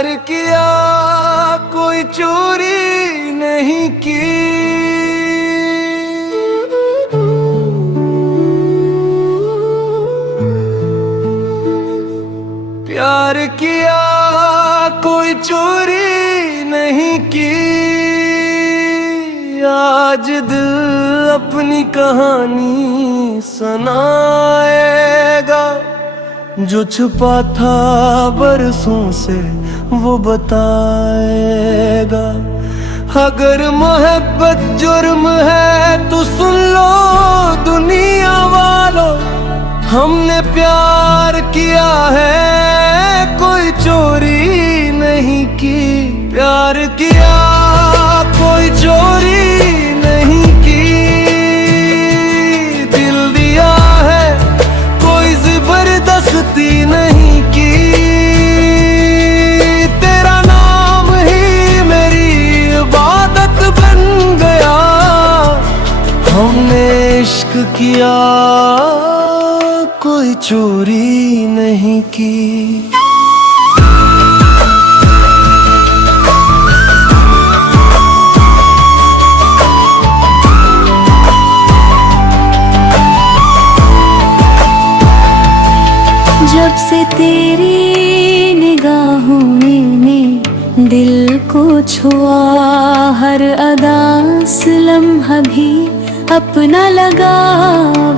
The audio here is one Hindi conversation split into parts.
प्यार किया कोई चोरी नहीं की, प्यार किया कोई चोरी नहीं की। आज दिल अपनी कहानी सुनाएगा, जो छुपा था बरसों से वो बताएगा। अगर मोहब्बत जुर्म है तो सुन लो दुनिया वालों, हमने प्यार किया है कोई चोरी नहीं की। प्यार किया कोई चोरी नहीं की, दिल दिया है कोई जबरदस्ती नहीं की। तेरा नाम ही मेरी इबादत बन गया, हमने इश्क किया कोई चोरी नहीं की। जब से तेरी निगाहों ने दिल को छुआ, हर अदा लम्हा भी अपना लगा।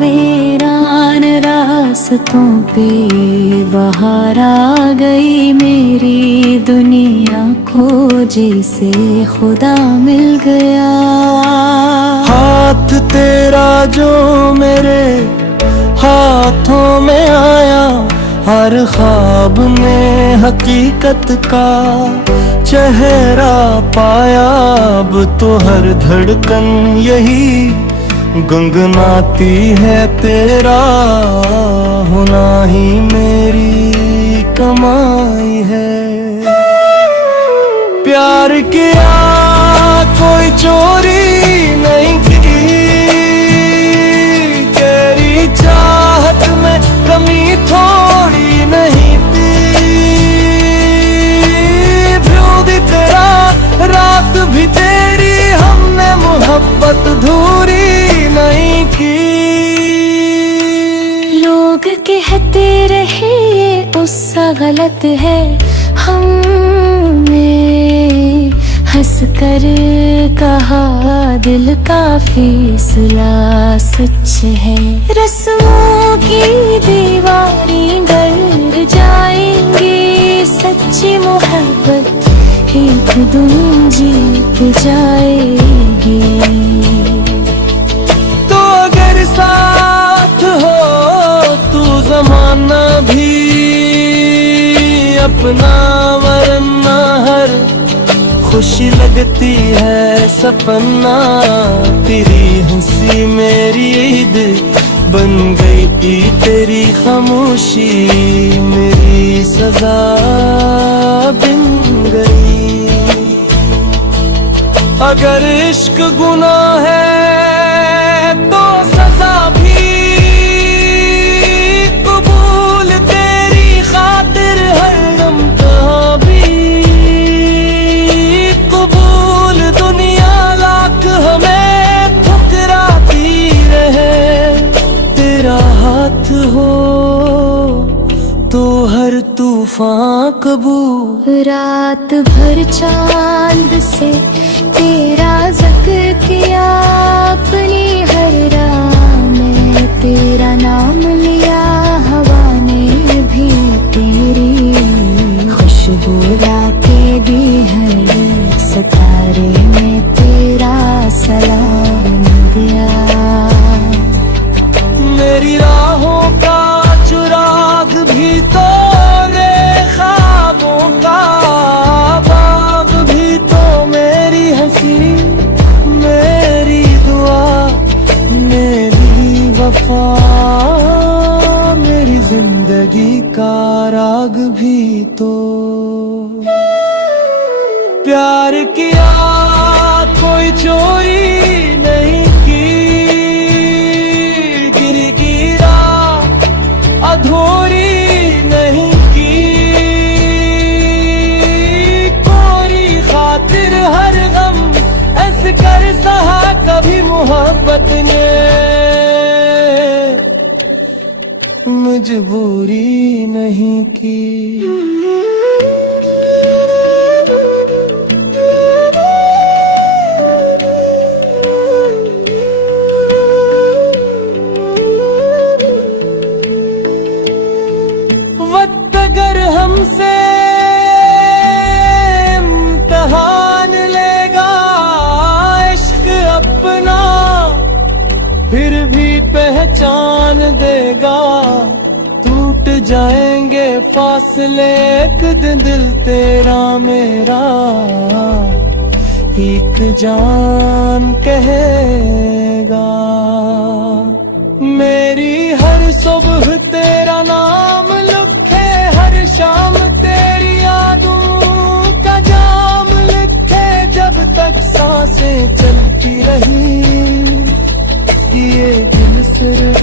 वीरान रास्तों पे बाहर आ गई मेरी दुनिया को, जैसे खुदा मिल गया। हाथ तेरा जो मेरे हाथों में आया, हर ख्वाब में हकीकत का चेहरा पाया। अब तो हर धड़कन यही गुनगुनाती है, तेरा होना ही मेरी कमाई है। प्यार किया कोई चोरी नहीं की, तेरी चाहत में कमी थोड़ी नहीं थी। व्यू दी तेरा रात भी तेरी, हमने मोहब्बत धूरी नहीं की। लोग कहते रहे ये उसका गलत है, हमने हंस कर कहा दिल का फैसला सच है। रस्मों की दीवारें गिर जाएंगे, सच्ची मोहब्बत एक दिन जीत जाएगी। तो अगर साथ हो तू ज़माना भी अपना, वरना हर खुशी लगती है सपना। तेरी हंसी मेरी ईद बन गई, तेरी खामोशी मेरी सजा बन गई। अगर इश्क गुनाह है तो सजा भी कबूल, तेरी खातिर हर दम कहाँ भी कबूल। दुनिया लाख हमें ठुकराती रहे, तेरा हाथ हो तो हर तूफान कबूल। रात भर चांद से तेरा ज़िक्र किया, अपनी हर राह में तेरा नाम लिया। हवा ने भी तेरी खुशबू लाके दी, हर सितारे में तेरा सलाम दिया। मेरी राहों का चुराग भी तो रे, ख्वाबों का बाग भी तो मेरी हंसी, मेरी दुआ, मेरी वफा, मेरी जिंदगी का राग भी तो। प्यार किया कोई चोरी नहीं की, गिरा अधूरी नहीं की। कभी मोहब्बत ने मजबूरी नहीं की। वक्त अगर हमसे इम्तिहान लेगा इश्क अपना, फिर भी पहचान देगा। टूट जाएंगे फासले एक दिन दिल तेरा मेरा, एक जान कहेगा। मेरी हर सुबह तेरा नाम लिखे, हर शाम तेरी यादों का जाम लिखे। जब तक सांसें चलती रही ये दिल सिर्फ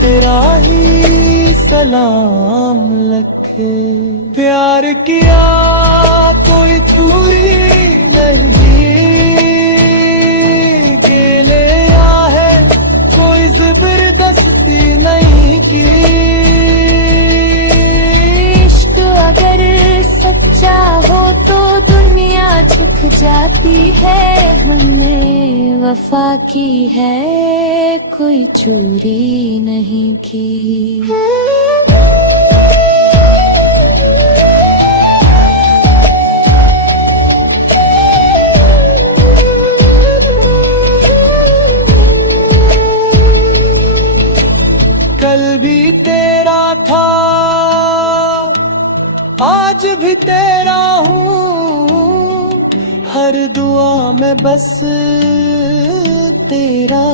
तेरा ही सलाम लिखे। प्यार किया कोई चोरी नहीं, अकेले है कोई जबरदस्ती नहीं की। इश्क अगर सच्चा हो तो दुनिया झुक जाती है। हमने वफा की है कोई चोरी नहीं की। कल भी तेरा था आज भी तेरा हूँ, हर दुआ में बस तेरा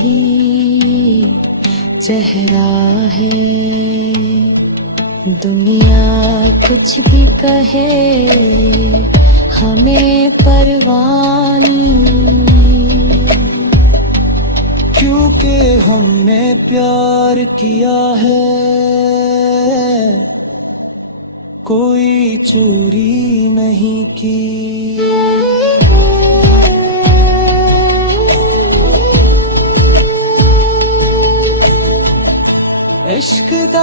ही चेहरा है। दुनिया कुछ भी कहे हमें परवाह नहीं, क्योंकि हमने प्यार किया है कोई चोरी नहीं की। इश्क दा